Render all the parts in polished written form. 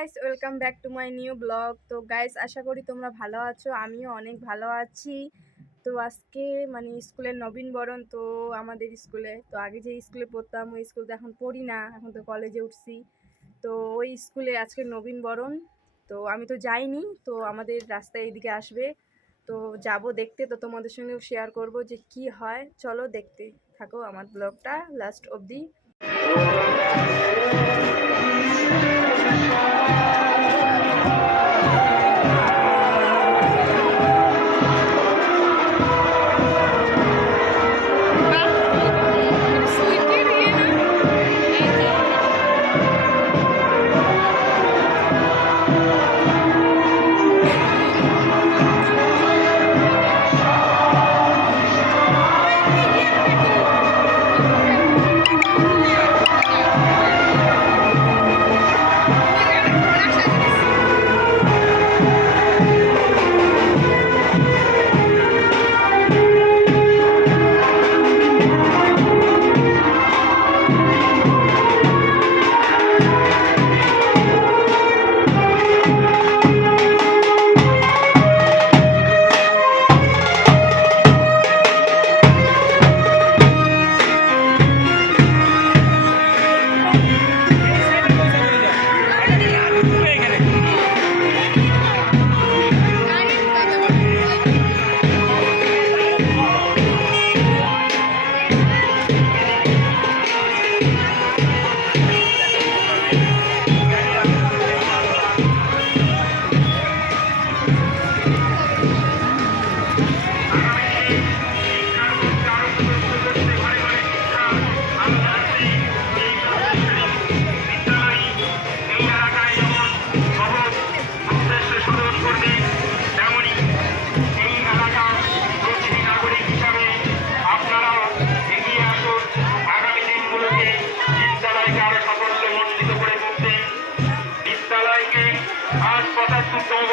Guys, welcome back to my new blog. তো guys, আশা করি তোমরা ভালো আছো, আমিও অনেক ভালো আছি। তো আজকে স্কুলের নবীনবরণ। তো আমাদের স্কুলে, তো আগে যে স্কুলে পড়তাম ওই স্কুলে তো এখন পড়ি না, এখন তো কলেজে উঠছি। তো ওই স্কুলে আজকে নবীনবরণ। তো আমি তো যাইনি, তো আমাদের রাস্তায় এইদিকে আসবে, তো যাব দেখতে। তো তোমাদের সঙ্গেও শেয়ার করব যে কি হয়। চলো দেখতে থাকো আমার ব্লগটা লাস্ট অবধি।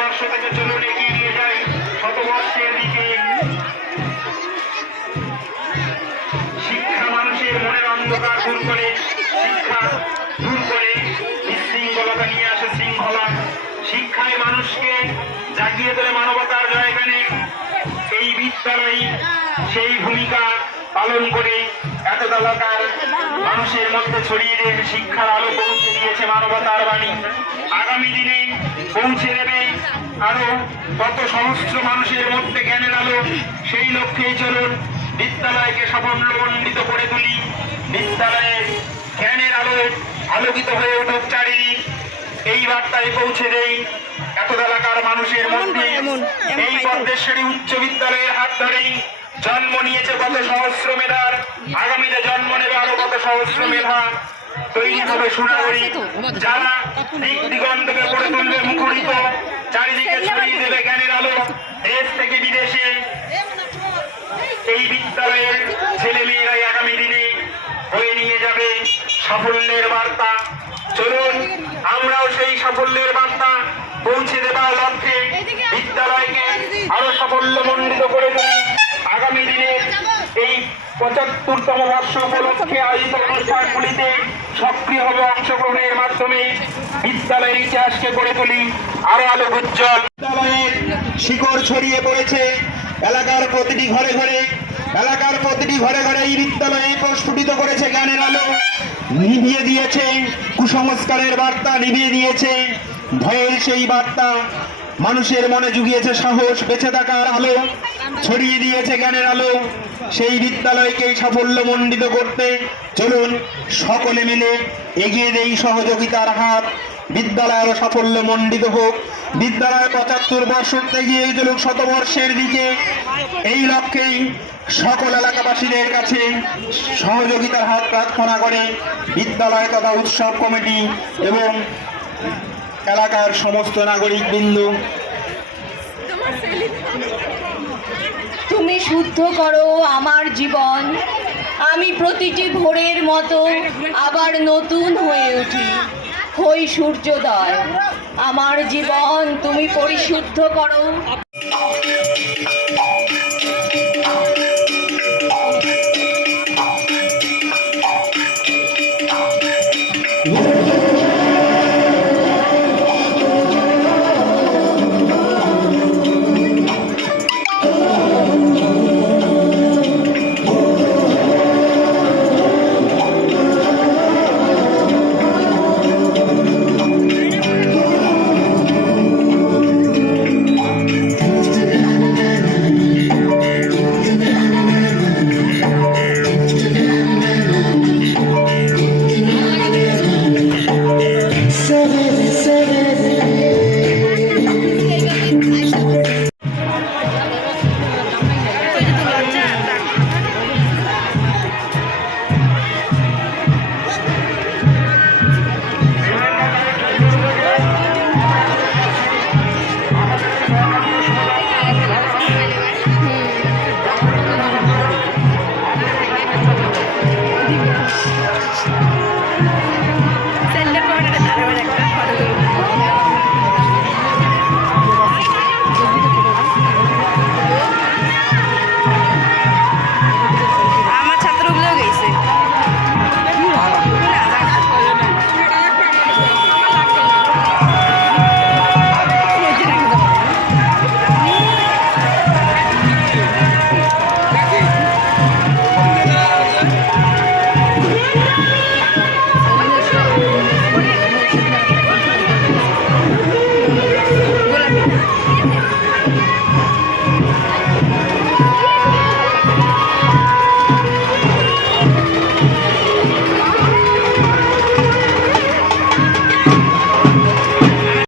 বর্ষ থেকে চলুন এগিয়ে নিয়ে যাই শতবর্ষের দিকে। শিক্ষা মানুষের মনের অন্ধকার দূর করে, শিক্ষা দূর করে বিশৃঙ্খলতা নিয়ে আসে শৃঙ্খলা। শিক্ষায় মানুষকে জাগিয়ে তোলে মানবতার জয়গানে। এই বিদ্যালয় সেই ভূমিকা পালন করে এত এলাকার মানুষের মধ্যে ছড়িয়ে দিয়ে শিক্ষার আলো পৌঁছে দিয়েছে মানবতার বাণী। আগামী দিনে পৌঁছে দেবে আরো কত সহস্র মানুষের মধ্যে জ্ঞানের আলো। সেই লক্ষ্যেই চলুন বিদ্যালয়কে সাফল্যমণ্ডিত করে তুলি। বিদ্যালয়ে জ্ঞানের আলো আলোকিত হয়ে উঠুক চারিদিক, এই বার্তায় পৌঁছে দেই এত এলাকার মানুষের মধ্যে। এই পদ্মেশ্বরী উচ্চ বিদ্যালয়ের হাত ধরেই জন্ম নিয়েছে কত সহস্র মেধার, আগামীতে জন্ম নেবে আরো কত সহস্র মেধা। তৈরি হবে সুনাগরী, যারা দিক দিগন্তকে গড়ে তুলবে মুখরিত, চারিদিকে ছড়িয়ে দেবে জ্ঞানের আলো দেশ থেকে বিদেশে। এই বিদ্যালয়ের ছেলে মেয়েরাই আগামী দিনে বয়ে নিয়ে যাবে সাফল্যের বার্তা। চলুন আমরাও সেই সাফল্যের বার্তা পৌঁছে দেবার লক্ষ্যে বিদ্যালয়কে আরো সাফল্যমণ্ডিত করে তুলি। আগামী দিনে এই ৭৫তম বর্ষ উপলক্ষে আয়োজিত অনুষ্ঠানগুলিতে সক্রিয় হবে অংশগ্রহণের মাধ্যমে বিদ্যালয়ের ইতিহাসকে গড়ে তুলি আরো আলো উজ্জ্বল। বিদ্যালয়ের শিকড় ছড়িয়ে পড়েছে এলাকার প্রতিটি ঘরে ঘরে, এলাকার প্রতিটি ঘরে ঘরে এই বিদ্যালয়ে প্রস্ফুটিত করেছে জ্ঞানের আলো, নিভিয়ে দিয়েছে কুসংস্কারের বার্তা, নিভিয়ে দিয়েছে ভয়ের সেই বার্তা, মানুষের মনে জুগিয়েছে সাহস, বেঁচে থাকার আলো, ছড়িয়ে দিয়েছে জ্ঞানের আলো। সেই বিদ্যালয়কে সাফল্যমণ্ডিত করতে চলুন সকলে মিলে এগিয়ে দেই সহযোগিতার হাত। বিদ্যালয় আরো সাফল্যমণ্ডিত হোক, বিদ্যালয় ৭৫ বর্ষ এগিয়ে চলুক শতবর্ষের দিকে। এই লক্ষ্যেই সকল এলাকাবাসীদের কাছে সহযোগিতার হাত প্রার্থনা করে বিদ্যালয় তথা উৎসব কমিটি এবং এলাকার সমস্ত নাগরিক বিন্দু। তুমি শুদ্ধ করো আমার জীবন, আমি প্রতিটি ভোরের মতো আবার নতুন হয়ে উঠি, হই সূর্যোদয়। আমার জীবন তুমি পরিশুদ্ধ করো।